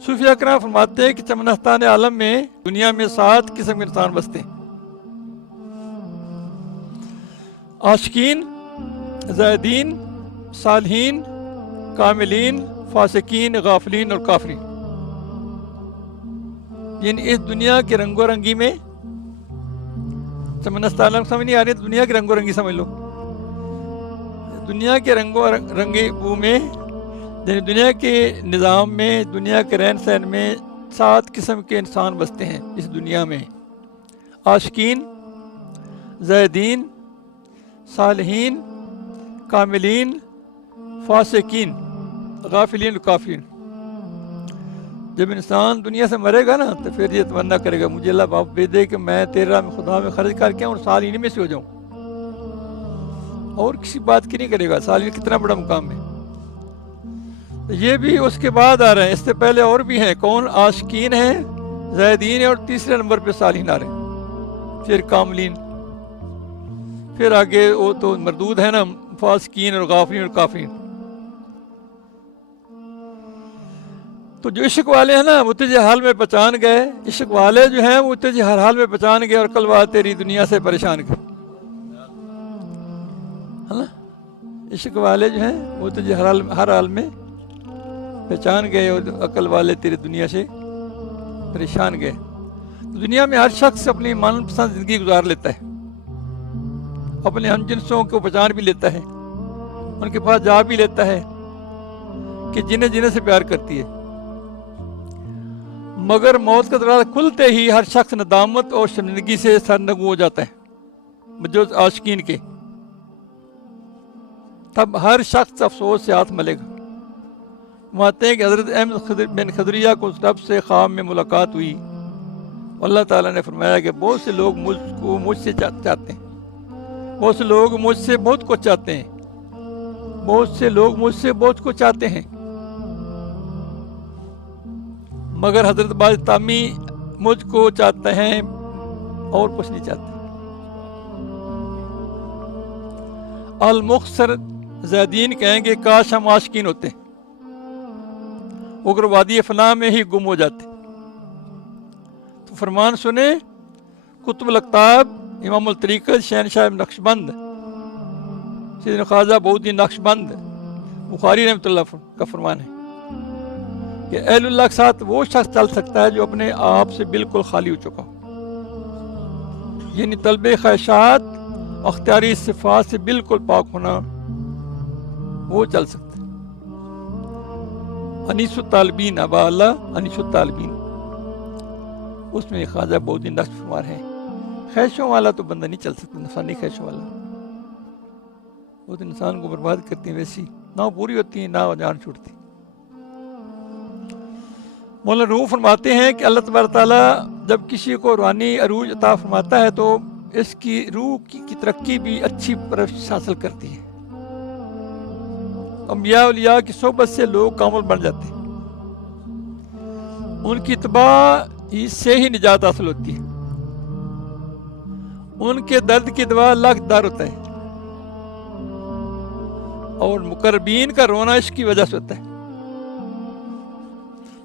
صوفیہ کرام فرماتے ہیں کہ چمنستان عالم میں دنیا میں 7 قسم کے انسان بستے ہیں: عاشقین، زاہدین، صالحین، کاملین، فاسقین، غافلین اور کافرین۔ یعنی اس دنیا کے رنگ و رنگی میں چمنستان عالم سمجھ نہیں آ رہی تو دنیا کے رنگ و رنگی سمجھ لو۔ دنیا کے رنگ و رنگی بو میں، یعنی دنیا کے نظام میں، دنیا کے رہن سہن میں 7 قسم کے انسان بستے ہیں اس دنیا میں: عاشقین، زاہدین، صالحین، کاملین، فاسقین، غافلین اور کافرین۔ جب انسان دنیا سے مرے گا نا تو پھر یہ تمنا کرے گا مجھے اللہ باپ بھیج دے کہ میں تیرے راہ میں خدا میں خرچ کر کے اور صالحین میں سے ہو جاؤں، اور کسی بات کی نہیں کرے گا۔ صالحین کتنا بڑا مقام ہے۔ یہ بھی اس کے بعد آ رہے ہیں، اس سے پہلے اور بھی ہیں۔ کون؟ عاشقین ہیں، زاہدین ہیں، اور تیسرے نمبر پہ صالحین آ رہے ہیں، پھر کاملین، پھر آگے وہ تو مردود ہے نا، فاسقین اور غافلین اور کافرین۔ تو جو عشق والے ہیں نا وہ تجھے حال میں پہچان گئے، عشق والے جو ہیں وہ تجھے ہر حال میں پہچان گئے، اور کل بات تیری دنیا سے پریشان گئے، ہے نا؟ عشق والے جو ہیں وہ تجھے ہر حال میں پہچان گئے، اور عقل والے تیری دنیا سے پریشان گئے۔ دنیا میں ہر شخص اپنی من پسند زندگی گزار لیتا ہے، اپنے ہم جنسوں کو پہچان بھی لیتا ہے، ان کے پاس جا بھی لیتا ہے کہ جنہیں سے پیار کرتی ہے، مگر موت کا دروازہ کھلتے ہی ہر شخص ندامت اور شرمندگی سے سرنگوں ہو جاتا ہے، بجز عاشقین کے۔ تب ہر شخص افسوس سے ہاتھ ملے گا۔ مانتے ہیں کہ حضرت احمد بن خضریہ کو رب سے خواب میں ملاقات ہوئی، اللہ تعالیٰ نے فرمایا کہ بہت سے لوگ مجھ سے چاہتے ہیں، بہت سے لوگ مجھ سے بہت کچھ چاہتے ہیں، بہت سے لوگ مجھ سے بہت کچھ چاہتے ہیں، مگر حضرت باستامی مجھ کو چاہتے ہیں اور کچھ نہیں چاہتے۔ المختصر زیدین کہیں گے کاش ہم عاشقین ہوتے، اگر وادی فنا میں ہی گم ہو جاتے۔ تو فرمان سنے کتب الاقطاب، امام الطریقت شہنشاہ نقشبند سیدنا خواجہ بہودین نقشبند، بخاری رحمۃ اللہ کا فرمان ہے کہ اہل اللہ کے ساتھ وہ شخص چل سکتا ہے جو اپنے آپ سے بالکل خالی ہو چکا ہو، یعنی طلب خواہشات اختیاری صفات سے بالکل پاک ہونا، وہ چل سکتا ہے۔ انیس الطالبین، ابا اللہ انیس الطالبین، اس میں خواجہ بہودین نقش فرمان ہے خواہشوں والا تو بندہ نہیں چل سکتا، نفسانی خواہشوں والا وہ تو انسان کو برباد کرتی ہیں، ویسی نہ پوری ہوتی ہیں نہ جان چھوٹتی۔ مولانا روح فرماتے ہیں کہ اللہ تبارک تعالیٰ جب کسی کو روحانی عروج عطا فرماتا ہے تو اس کی روح کی ترقی بھی اچھی پرورش حاصل کرتی ہے۔ انبیاء اولیاء کی صحبت سے لوگ کامل بن جاتے ہیں، ان کی اتباع سے ہی نجات حاصل ہوتی ہے، ان کے درد کی دوا اللہ کا دار ہوتا ہے، اور مقربین کا رونا عشق کی وجہ سے ہوتا ہے۔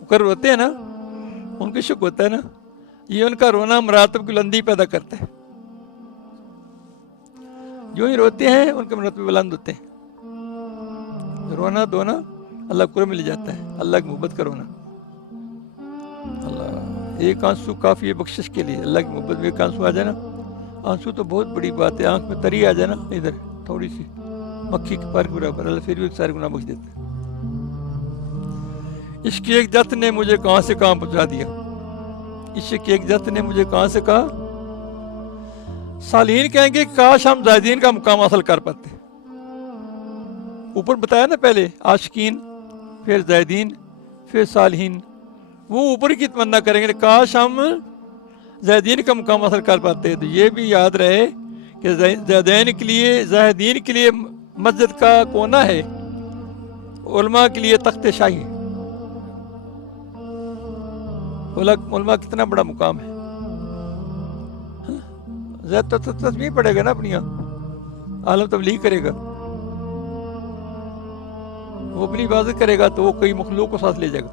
مقرب ہوتے ہیں نا، ان کا شک ہوتا ہے نا، یہ ان کا رونا مراتب کی بلندی پیدا کرتا ہے، جو ہی روتے ہیں ان کے مرتبے بلند ہوتے ہیں۔ رونا دھونا اللہ کو مل جاتا ہے، اللہ کی محبت کا رونا۔ اللہ ایک آنسو کافی ہے بخشش کے لیے، اللہ کی محبت میں ایک آنسو آ جائے نا، آنسو تو بہت بڑی بات ہے، آنکھ میں تری آ جائے نا ادھر تھوڑی سی مکھی کے پر برابر، اللہ پھر بھی ایک سارے گناہ بخش دیتا ہے۔ عشق کی ایک جت نے مجھے کہاں سے کہاں پہنچا دیا، عشق کی ایک جت نے مجھے کہاں سے کہاں۔ صالحین کہیں گے کاش ہم زاہدین کا مقام حاصل کر پاتے۔ اوپر بتایا نا پہلے عاشقین، پھر زاہدین، پھر صالحین، وہ اوپر کی تمنا کریں گے کاش ہم زاہدین کا مقام حاصل کر پاتے۔ تو یہ بھی یاد رہے کہ زاہدین کے لیے مسجد کا کونا ہے، علماء کے لیے تخت شاہی ہے۔ علماء کتنا بڑا مقام ہے، زیادہ تسبیح پڑھے گا نا اپنی، عالم تبلیغ کرے گا، وہ اپنی عبادت کرے گا تو وہ کئی مخلوق کو ساتھ لے جائے گا۔